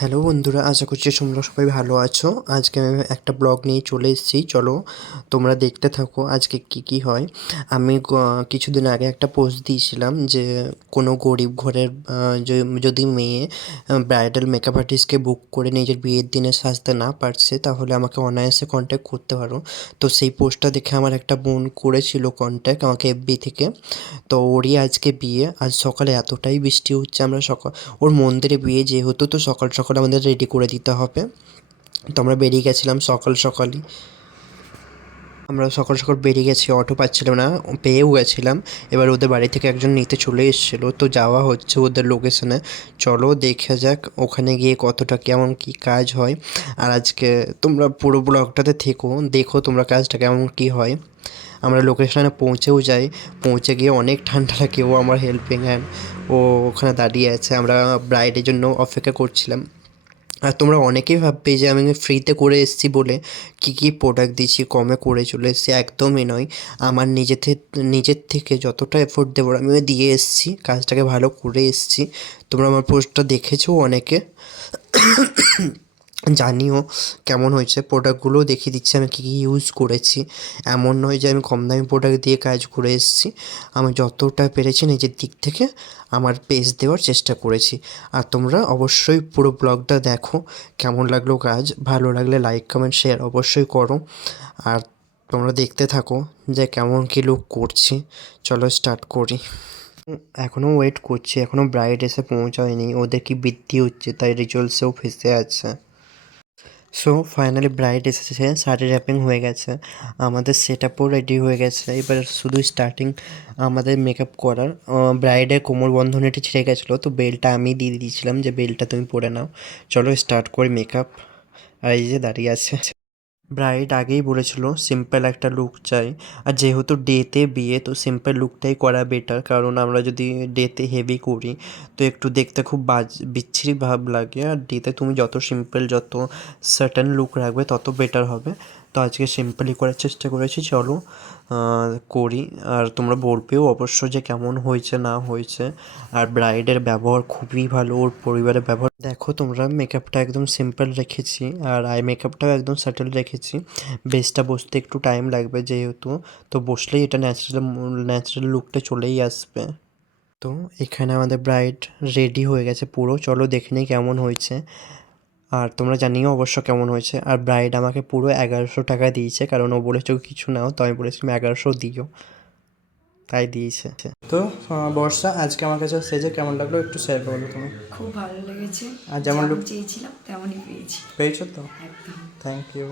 Hello বন্ধুরা, আশা করছি তোমরা সবাই ভালো আছো। আজকে আমি একটা ব্লগ নিয়ে চলে এসেছি, চলো তোমরা দেখতে থাকো আজকে কি হয়। আমি কিছুদিন আগে একটা পোস্ট দিয়েছিলাম যে কোনো গরিব ঘরের যদি মেয়ে ব্রাইডাল মেকআপ আর্টিস্টকে বুক করে নিজের বিয়ের দিনে সাজতে না পারছে তাহলে আমাকে অনায়াসে কন্ট্যাক্ট করতে পারো। তো সেই পোস্টটা দেখে আমার একটা বোন করেছিল কন্ট্যাক্ট আমাকে এফবি থেকে। তো ওরই আজকে বিয়ে, আজ সকালে এতটাই বৃষ্টি হচ্ছে, আমরা ওর মন্দিরে বিয়ে যেহেতু, তো সকাল সকাল আমাদের রেডি করে দিতে হবে। তো আমরা বেরিয়ে গেছিলাম সকাল সকালই, আমরা সকাল সকাল বেরিয়ে গেছি, অটো পাচ্ছিলাম না, পেয়েও গেছিলাম। এবার ওদের বাড়ি থেকে একজন নিতে চলে এসেছিলো, তো যাওয়া হচ্ছে ওদের লোকেশনে। চলো দেখে যাক ওখানে গিয়ে কতটা কেমন কি কাজ হয়। আর আজকে তোমরা পুরো ব্লগটাতে থেকো, দেখো তোমরা কাজটা কেমন কি হয়। আমরা লোকেশনে পৌঁছেও যাই, পৌঁছে গিয়ে অনেক ঠান্ডা লাগে। ও আমার হেল্পিং হ্যান্ড, ও ওখানে দাঁড়িয়ে আছে, আমরা ব্রাইডের জন্য অপেক্ষা করছিলাম। আর তোমরা অনেকেই ভাববে যে আমি ফ্রিতে করে এসেছি বলে কী প্রোডাক্ট দিচ্ছি, কমে করে চলে এসেছি, একদমই নয়। আমার নিজের থেকে যতটা এফোর্ট দেবো আমি দিয়ে এসেছি, কাজটাকে ভালো করে এসেছি। তোমরা আমার পোস্টটা দেখেছো অনেকে, জানিও কেমন হয়েছে। প্রোডাক্টগুলোও দেখিয়ে দিচ্ছি আমি কী ইউজ করেছি। এমন নয় যে আমি কম দামি প্রোডাক্ট দিয়ে কাজ করে এসেছি, আমি যতটা পেরেছি নিজের দিক থেকে আমার বেস্ট দেওয়ার চেষ্টা করেছি। আর তোমরা অবশ্যই পুরো ব্লগটা দেখো, কেমন লাগলো কাজ, ভালো লাগলে লাইক কমেন্ট শেয়ার অবশ্যই করো। আর তোমরা দেখতে থাকো যে কেমন কী লুক করছি। চলো স্টার্ট করি। এখনও ওয়েট করছি, এখনও ব্রাইড এসে পৌঁছায়নি, ওদের কি বৃদ্ধি হচ্ছে তাই রিচুয়ালসেও ফেসে আছে। সো ফাইনালি ব্রাইড এসেছে, শাড়ি র্যাপিং হয়ে গেছে, আমাদের সেট আপও রেডি হয়ে গেছে। এবার শুধু স্টার্টিং আমাদের মেকআপ করার। ব্রাইডের কোমর বন্ধনীটি ছিঁড়ে গেছিলো, তো বেলটা আমি দিয়ে দিয়েছিলাম যে বেলটা তুমি পরে নাও। চলো স্টার্ট করি মেকআপ। আর এই যে দাঁড়িয়ে আছে ব্রাইড, আগেই বলেছিল সিম্পল একটা লুক চাই। আর যেহেতু ডেতে বিয়ে, তো সিম্পল লুকটাই করা বেটার, কারণ আমরা যদি ডেতে হেভি করি তো একটু দেখতে খুব বিচ্ছিরি ভাব লাগে। আর ডেতে তুমি যত সিম্পল, যত সার্টেন লুক রাখবে তত বেটার হবে। তো আজকে সিম্পলই করার চেষ্টা করেছি, চলো করি। আর তোমরা বলবেও অবশ্য যে কেমন হয়েছে না হয়েছে। আর ব্রাইডের ব্যবহার খুবই ভালো, ওর পরিবারের ব্যবহার দেখো তোমরা। মেকআপটা একদম সিম্পল রেখেছি, আর আই মেকআপটাও একদম সাটল রেখেছি। বেসটা বসতে একটু টাইম লাগবে যেহেতু, তো বসলেই এটা ন্যাচারাল লুকটা চলেই আসবে। তো এখানে আমাদের ব্রাইড রেডি হয়ে গেছে পুরো, চলো দেখে নিই কেমন হয়েছে। আর তোমরা জানিও অবশ্য কেমন হয়েছে। আর ব্রাইড আমাকে পুরো 1100 টাকা দিয়েছে, কারণ ও বলেছে কিছু নাও, তো আমি বলেছিলাম 1100 দিও, তাই দিয়েছে। তো বর্ষা, আজকে আমার কাছে সেজে কেমন লাগলো একটু শেয়ার করো তুমি। খুব ভালো লেগেছে, আর যেমন লুক চেয়েছিলাম তেমনই পেয়েছি। পেয়েছো তো, একদম। Thank you.